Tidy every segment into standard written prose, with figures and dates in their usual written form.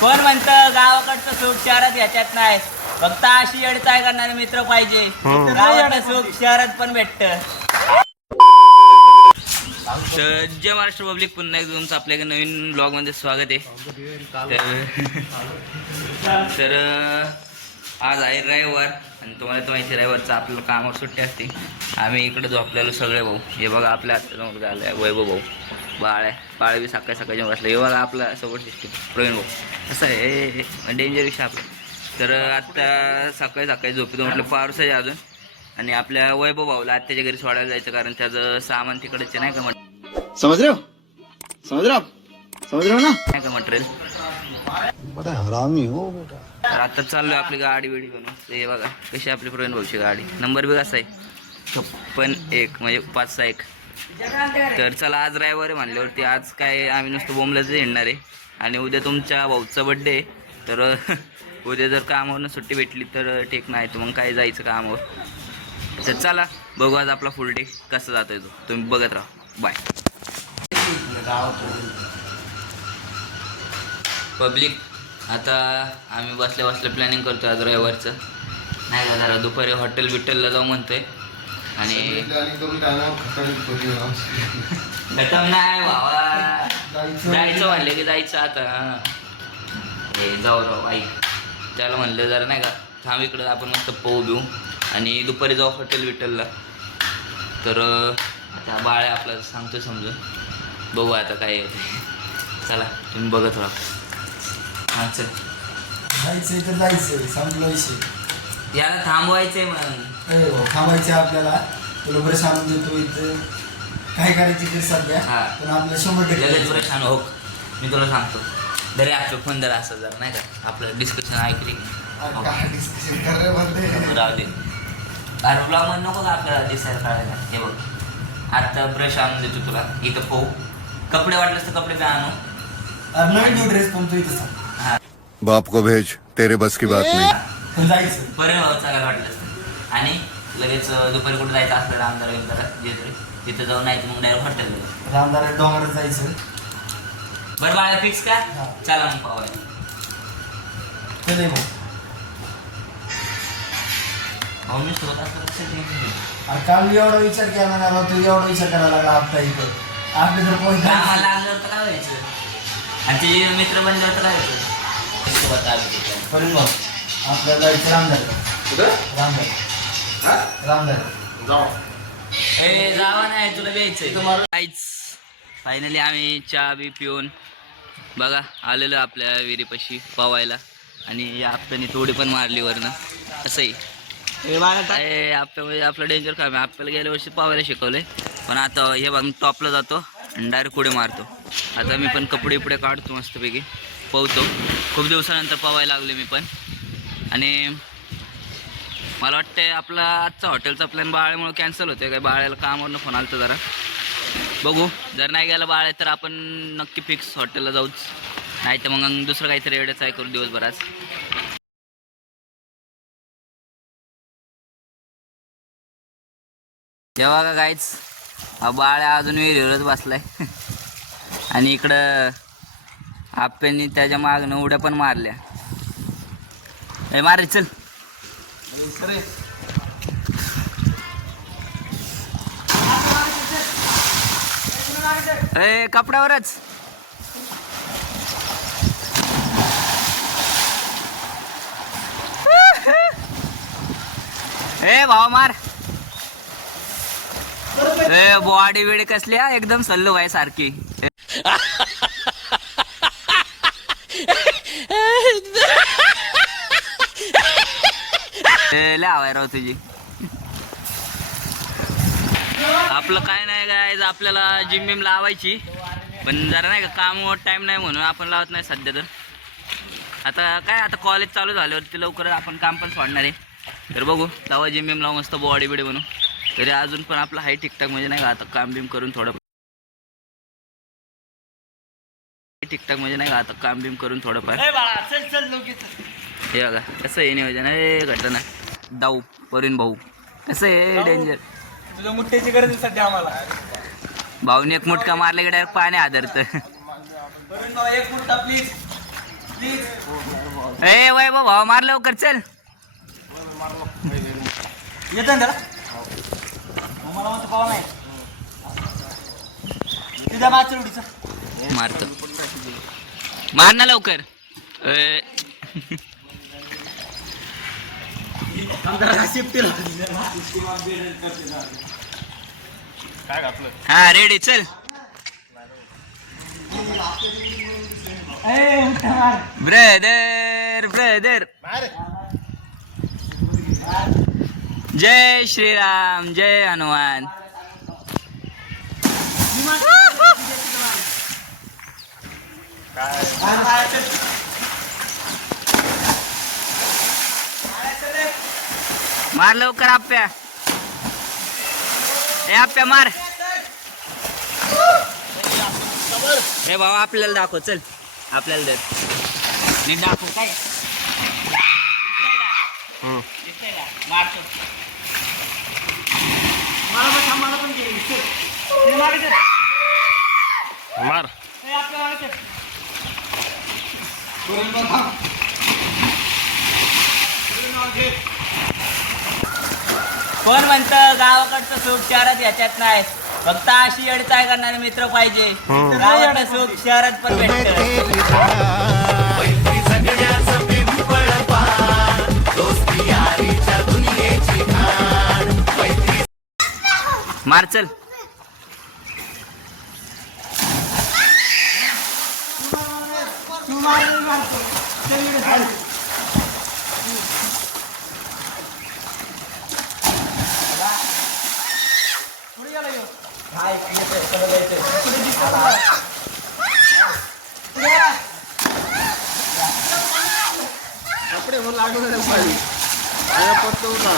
कोण म्हणतं गावाकडचं सुख शहरात ह्याच्यात नाही, फक्त अशी अडचाय करणारे मित्र पाहिजे. गावाकडं सुख शहरात पण भेटत. तर जय महाराष्ट्र पब्लिक, पुन्हा एकदा तुमचं आपल्या नवीन ब्लॉग मध्ये स्वागत आहे. तर आज आहे रविवार आणि तुम्हाला तर माहिती रविवारचं आपल्याला कामावर सुट्टी असते. आम्ही इकडे झोपलेलो सगळे भाऊ. हे बघा आपल्या हातात मुलगा आलाय वैभव भाऊ. बाळ बी सकाळी सकाळी जेव्हा बसला. हे बघा आपला सपोर्ट सिस्टीम प्रवीण भाऊ. असं आहे डेंजर विषय आपला. तर आत्ता सकाळी सकाळी झोपेतून म्हटलं पावसाचे अजून, आणि आपल्या वैभव भाऊला आत्याच्या घरी सोडायला जायचं, कारण त्याचं सामान तिकडच नाही का समझ रहे हो ना, नाही का मटेरियल. बड़ा हरामी हो बेटा. तर आता चाललोय आपली गाडी बिडी बनवून. हे बघा कशी आपली प्रवीण भाऊची गाडी. नंबर बी कसा आहे 56 म्हणजे 561. तर चला आज रविवार आहे म्हणल्यावरती आज काय आम्ही नुसतं बोंबलाच येणार आहे. आणि उद्या तुमच्या भाऊचा बड्डे आहे. तर उद्या जर कामावरनं सुट्टी भेटली तर ठीक, नाही तर मग काय जायचं कामावर. तर चला बघू आज आपला फुल डे कसा जातोय तो तुम्ही बघत राहा. बाय. पब्लिक आता आम्ही बसल्या प्लॅनिंग करतोय आज रविवारचं, नाही का. जरा दुपारी हॉटेल बिटेलला जाऊ म्हणतोय. आणि गटम नाही भावा, जायचं म्हणलं की जायचं आता. हे जाऊ राव आई, त्याला म्हणलं जरा नाही का थांब इकडं आपण मस्त पोहू बिऊ आणि दुपारी जाऊ हॉटेल बिटेलला. तर आता बाळ आहे आपल्याला सांगतो समजून, बघू आता काय येते. चला तुम्ही बघत राहा. हां चल जायचंय तर जायचंय, संपला विषय. याला थांबवायचंय मग. थांबायचं आपल्याला. तुला बरं सांगून देतो इथं काय करायची ते सध्या. हा. पण आपल्याला 100% लगेच बरं छान हो. मी तुला सांगतो दरे आपलं फोन जरा असं जरा नाही का आपलं डिस्कशन ऐकली काय डिस्कशन करायला म्हणते. राहू दे. अरे तुला म्हण नको का आपल्याला दिसायला काढायला. हे बघ आता ब्रश आणून देतो तुला इथं पोहू. कपडे वाटलेस तर कपडे बी आणू. अरे नवीन न्यू ड्रेस पण तू इथं सांग. हा बाप को भेज, तेरे बस की बात नहीं. पण जायचं. बरं भाऊ चांगलं वाटलं असतं. आणि लगेच दुपारी कुठं जायचं असलं आमदार जे तरी तिथं जाऊन नाही तर मग डायरेक्ट हॉटेल. रामदार डोंगरात जायचं. बरं बाळा फिक्स का. हा. चला मग पाहायला. ते नाही भाऊ. भाऊ मी स्वतः लक्षात अरे काल एवढा विचार केला ना, तू एवढा विचार करायला लागला हप्ता इथं. आपले जर कोणी कामाला लागलं तर काय व्हायचं, आणि ते मित्र बनल्यावर तर काय व्हायचं. करून भाऊ आपल्याला जायचं रामदार. ए जावा नाही तुला द्यायचंय. फायनली आम्ही चहा बी पिऊन बघा आलेलो आपल्या विहिरीपाशी पवायला. आणि या आपल्याने थोडी पण मारली वरनं. असंही आपल्या म्हणजे आपलं डेंजर काम आहे. आपल्याला गेल्या वर्षी पवायला शिकवलंय, पण आता हे बघ टॉपला जातो आणि डायरेक्ट उडी मारतो. आता मी पण कपडे बिपडे काढतो मस्तपैकी पोहतो. खूप दिवसानंतर पवायला लागले मी पण. आणि मला वाटतंय आपला आजचा हॉटेलचा प्लॅन बाळ्यामुळे कॅन्सल होतोय. काय बाळ्याला कामावरनं फोन आलं तर जरा बघू. जर नाही गेलं बाळ्या तर आपण नक्की फिक्स हॉटेलला जाऊच, नाही तर मग दुसरं काहीतरी एवढंच आहे करू दिवसभरात. जेव्हा का काहीच बाळ्या अजून विहिरीवरच बसलाय. आणि इकडं आप्यांनी त्याच्या मागणं उड्या पण मारल्या. ए मारे चल. ए कपड्यावरच. ए भाऊ मार. ए बॉडी बिडी कसली एकदम सल्लू भाई सारखी. लय हवाय राव तुझी. आपलं काय नाही काय आपल्याला जिम बिम लावायची, पण जरा नाही का काम टाइम नाही म्हणून आपण लावत नाही सध्या. तर आता काय आता कॉलेज चालू झाल्यावरती लवकर आपण काम पण सोडणार आहे. तर बघू लावा जिम बिम लावू मस्त बॉडी बिडी बनवू. तरी अजून पण आपलं हाय ठीकठाक म्हणजे नाही का आता काम बिम करून थोडं ठीकठाक म्हणजे नाही का आता काम बिम करून थोडंफार. हे बघा कसं आहे नियोजन. हे घटना दाऊ प्रवीण भाऊ कसं आहे डेंजर. तुझ्या मुठ्ठ्याची गरज आहे सध्या आम्हाला. भाऊने एक मुटका मारला की डायरेक्ट पाणी आदरतं. एक मुठ्ठा प्लीज प्लीज. ए वैभव भाऊ मार लवकर चल. येतं ना त्याला मला म्हणतो पावा नाही तिथं मागच्या उडीचा मारतो. मार ना लवकर. ए. हा रेडी चल. ब्रदर ब्रदर. जय श्रीराम जय हनुमान. मार लवकर आप्या. ए आप्या मार. हे भाऊ आपल्याला दाखव चल. आपल्याला दे नीट दाखव काय मारतो. मार कोण म्हणतं गावाकडचं सुख शहरात याच्यात नाही. फक्त अशी अडचण करणारे मित्र पाहिजे. गावातलं सुख शहरात पण भेटतं. मार चल. कपडे म्हणून लागून पडतो होता.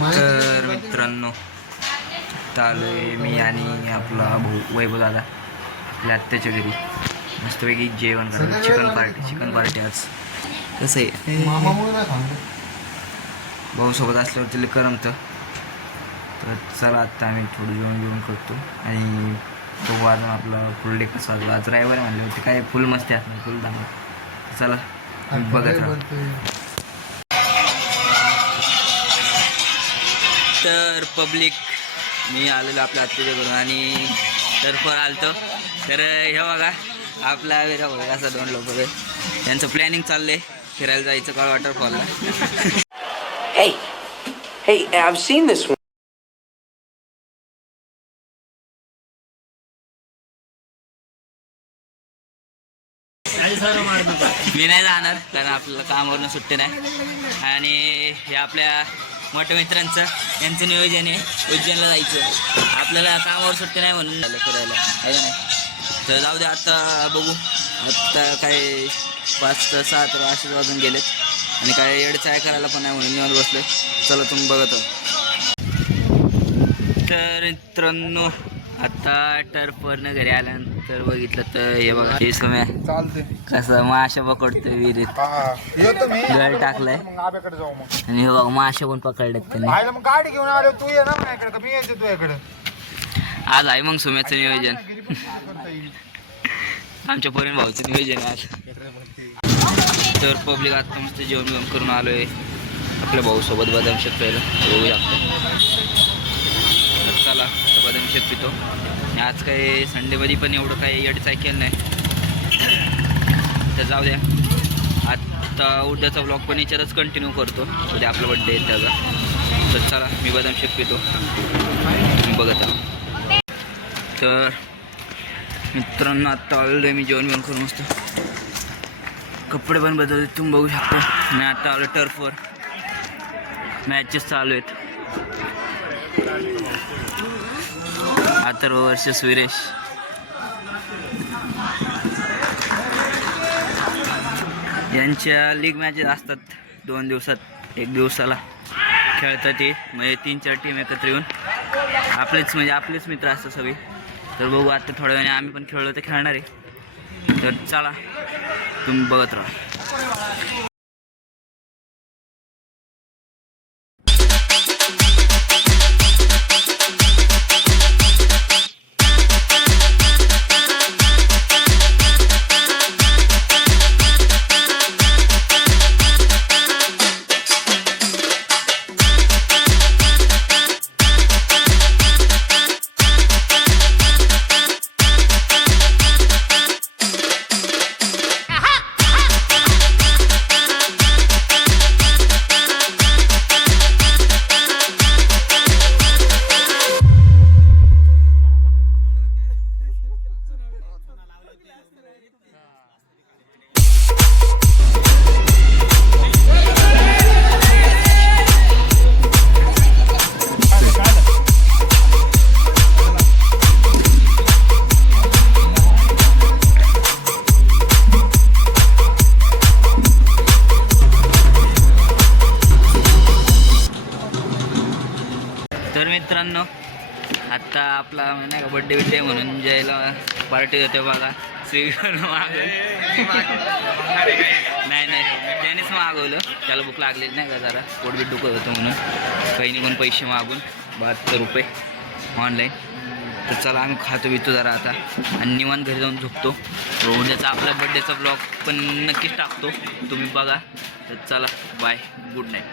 तर मित्रांनो चालू मी आणि आपला भाऊ वैभव दादा आपल्या आत्याच्या घरी मस्तपैकी जेवण करायचं. चिकन पार्टी आज. कसं आहे भाऊ सोबत असल्यावर तिला करमतं. तर चला आत्ता आम्ही थोडं जेवण करतो आणि तो वाजून आपला फुल डे कसा वाजला. आज रविवार म्हणल्यावरती काय फुल मस्ती असणार फुल दाखवा. चला बघत राहा. तर पब्लिक मी आलेलो आपल्या आत्याच्या घरून आणि टर्फवर आलतो. तर हे बघा आपला विरा बघा असा 2 लोक त्यांचं प्लॅनिंग चाललंय फिरायला जायचं काळ वॉटरफॉलला. Hey, I've seen this one. मी नाही जाणार कारण आपल्याला कामावरनं सुट्टी नाही. आणि हे आपल्या मोठ्या मित्रांचं यांचं नियोजन आहे उज्जैनला जायचं. आपल्याला कामावर सुट्टी नाही म्हणून झालं फिरायला आहे का नाही. तर जाऊ दे आता बघू. आत्ता काय 5 ते 7 असेच वाजून गेलेत आणि काय एड चाय करायला पण नाही म्हणून निवांत बसलोय. चला तुम्ही बघत आहो. तर मित्रांनो आता टर्फवरनं घरी आल्यानंतर बघितलं तर हे बघा हे समय चालते कसं माशा पकडतोय विहिरीत. गळ टाकलाय आणि हे बघा माशा पण पकडल्यात त्यांनी. मग गाडी घेऊन आलो तू ये ना माझ्याकडे का मी येते तुझ्याकडे. आज आहे मग सुम्याचं नियोजन. आमच्या पोरीन भाऊचं नियोजन आहे आज. तर पब्लिक आता मस्त जेवण करून आलोय आपल्या भाऊसोबत बदाम शेक प्यायला बघू शकतो. चला बदाम शेक पितो. आणि आज काही संडेमध्ये पण एवढं काही एडचाय केलं नाही. तर जाऊ द्या आत्ता उद्याचा ब्लॉग पण याच्यातच कंटिन्यू करतो. उद्या आपला बड्डे आहे त्याचा. तर चला मी बदाम शेक पितो तुम्ही बघत आहो. तर मित्रांनो आत्ता आलेलो मी जेवण करून मस्त कपडे पण बदलले तुम्ही बघू शकता. मी आता आलो टर्फवर. मॅचेस चालू आहेत. अथर्व वर्सेस सुरेश. यांच्या लीग मॅचेस असतात 2 दिवसात 1 दिवसाला खेळतात ते. म्हणजे 3-4 टीम एकत्र येऊन आपलेच मित्र असतात सगळे. तर बघू आता थोड्या वेळाने आम्ही पण खेळलो तर खेळणार आहे. तर चला तुम्ही बघत राहा. मित्रांनो, आत्ता आपला नाही का बड्डे म्हणून ज्याला पार्टी देते बघा. स्वीट नाही त्यानेच मागवलं, त्याला भूक लागलेली नाही का, जरा पोटबीट दुखत होतं म्हणून काही निघून पैसे मागून 72 रुपये ऑनलाईन. तर चला आम्ही खातो पितो जरा आता आणि निवांत घरी जाऊन झोपतो. उद्याचा आपला बड्डेचा ब्लॉग पण नक्कीच टाकतो, तुम्ही बघा. तर चला बाय, गुड नाईट.